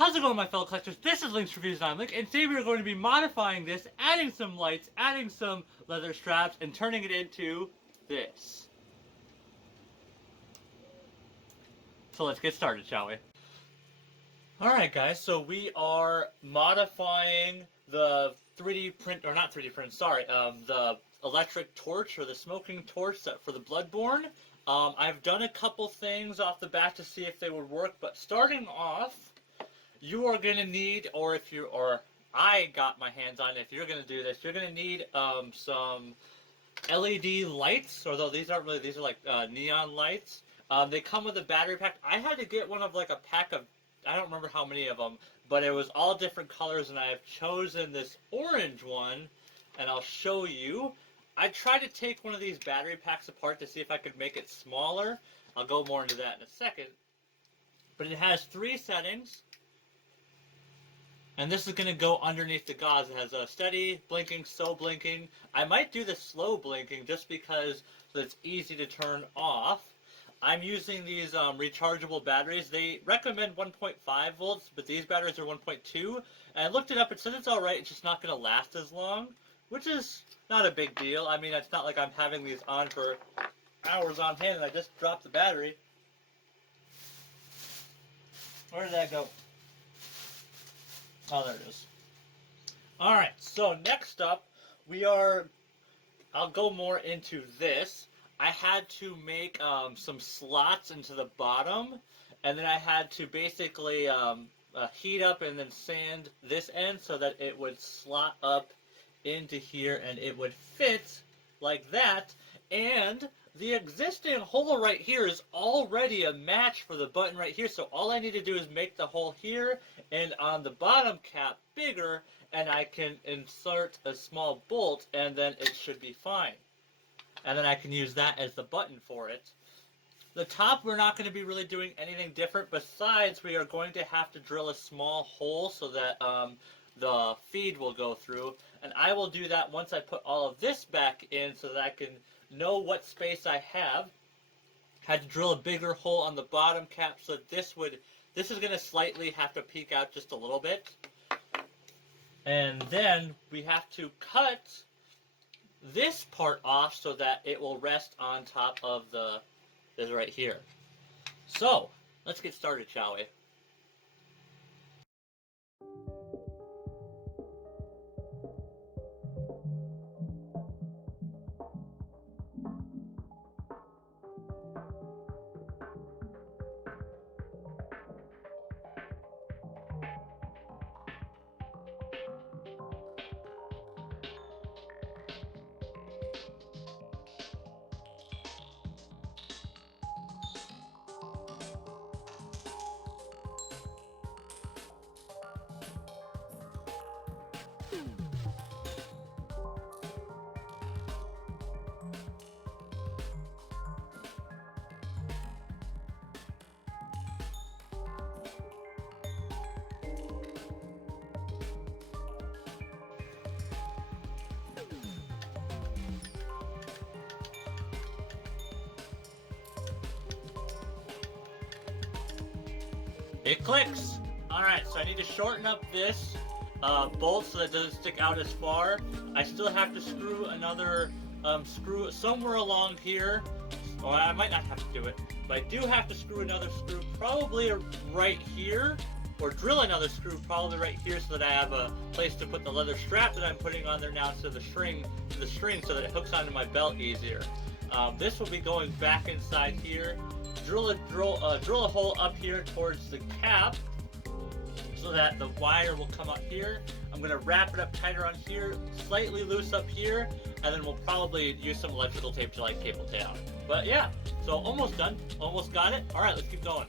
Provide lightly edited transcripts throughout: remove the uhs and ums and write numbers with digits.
How's it going, my fellow collectors? This is Link's Reviews, and I'm Link, and today we are going to be modifying this, adding some lights, adding some leather straps, and turning it into this. So let's get started, shall we? Alright guys, so we are modifying the 3D print, or not 3D print, sorry, the electric torch, or the smoking torch set for the Bloodborne. I've done a couple things off the bat to see if they would work, but starting off, you are going to need, or I got my hands on it, if you're going to do this, you're going to need some LED lights, although these aren't really, these are like neon lights. They come with a battery pack. I had to get one of like a pack of, I don't remember how many of them, but it was all different colors, and I have chosen this orange one, and I'll show you. I tried to take one of these battery packs apart to see if I could make it smaller. I'll go more into that in a second. But it has 3 settings. And this is going to go underneath the gauze. It has a steady blinking, slow blinking. I might do the slow blinking just because it's easy to turn off. I'm using these rechargeable batteries. They recommend 1.5 volts, but these batteries are 1.2. And I looked it up. It said it's alright. It's just not going to last as long, which is not a big deal. I mean, it's not like I'm having these on for hours on hand and I just dropped the battery. Where did that go? Oh, there it is. Alright, so next up, I'll go more into this. I had to make some slots into the bottom, and then I had to basically heat up and then sand this end so that it would slot up into here and it would fit like that. And the existing hole right here is already a match for the button right here, so all I need to do is make the hole here and on the bottom cap bigger, and I can insert a small bolt, and then it should be fine. And then I can use that as the button for it. The top, we're not going to be really doing anything different, besides we are going to have to drill a small hole so that the feed will go through, and I will do that once I put all of this back in so that I can know what space I have. Had to drill a bigger hole on the bottom cap so that this is going to slightly have to peek out just a little bit. And then we have to cut this part off so that it will rest on top of this right here. So, let's get started, shall we? It clicks! Alright, so I need to shorten up this bolt so that it doesn't stick out as far. I still have to screw another screw somewhere along here. Or I might not have to do it, but I do have to screw another screw probably right here, or drill another screw probably right here so that I have a place to put the leather strap that I'm putting on there now instead of the string so that it hooks onto my belt easier. This will be going back inside here. Drill a hole up here towards the cap so that the wire will come up here. I'm going to wrap it up tighter on here, slightly loose up here, and then we'll probably use some electrical tape to like cable tape. But yeah, so almost done. Almost got it. Alright, let's keep going.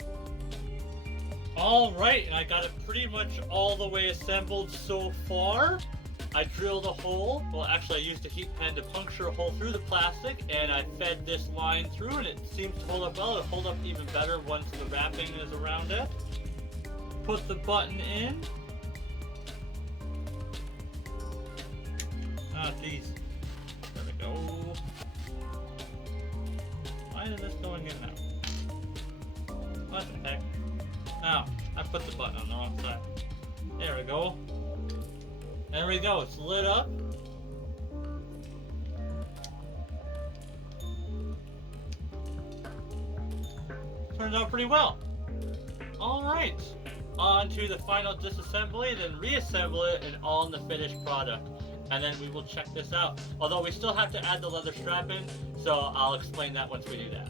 Alright, and I got it pretty much all the way assembled so far. I drilled a hole. Well, actually I used a heat pen to puncture a hole through the plastic, and I fed this line through, and it seems to hold up well. It'll hold up even better once the wrapping is around it. Put the button in. Ah, jeez. There we go. Why is this going in now? What the heck? Now, I put the button on the wrong side. There we go. There we go. It's lit up. Turned out pretty well. Alright. On to the final disassembly, then reassemble it and all in the finished product. And then we will check this out. Although we still have to add the leather strap in, so I'll explain that once we do that.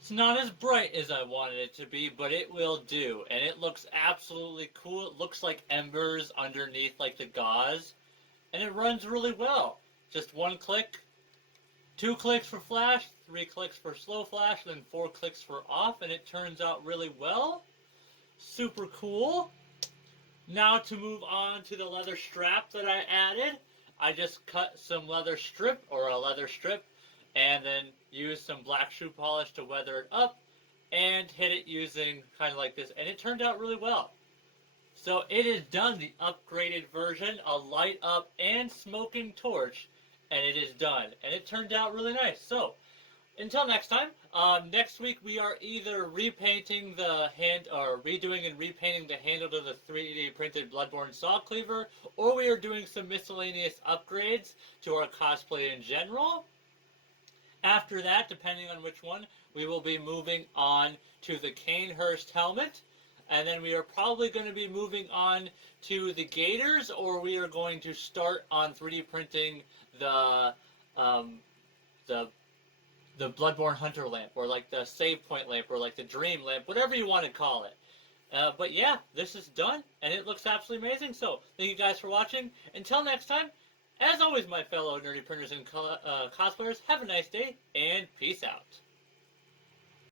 It's not as bright as I wanted it to be, but it will do. And it looks absolutely cool. It looks like embers underneath like the gauze. And it runs really well. Just one click, 2 clicks for flash, 3 clicks for slow flash, then 4 clicks for off. And it turns out really well. Super cool. Now to move on to the leather strap that I added. I just cut some leather strip, or a leather strip, and then use some black shoe polish to weather it up and hit it using kind of like this, and it turned out really well. So it is done, the upgraded version, a light up and smoking torch, and it is done, and it turned out really nice. So until next time, next week we are either repainting the hand, or redoing and repainting the handle to the 3D printed bloodborne saw cleaver, or we are doing some miscellaneous upgrades to our cosplay in general. After that, depending on which one, we will be moving on to the Canehurst helmet. And then we are probably going to be moving on to the gaiters, or we are going to start on 3D printing the Bloodborne Hunter lamp, or like the save point lamp, or like the dream lamp, whatever you want to call it. But yeah, this is done, and it looks absolutely amazing. So thank you guys for watching. Until next time, as always, my fellow nerdy printers and cosplayers, have a nice day, and peace out.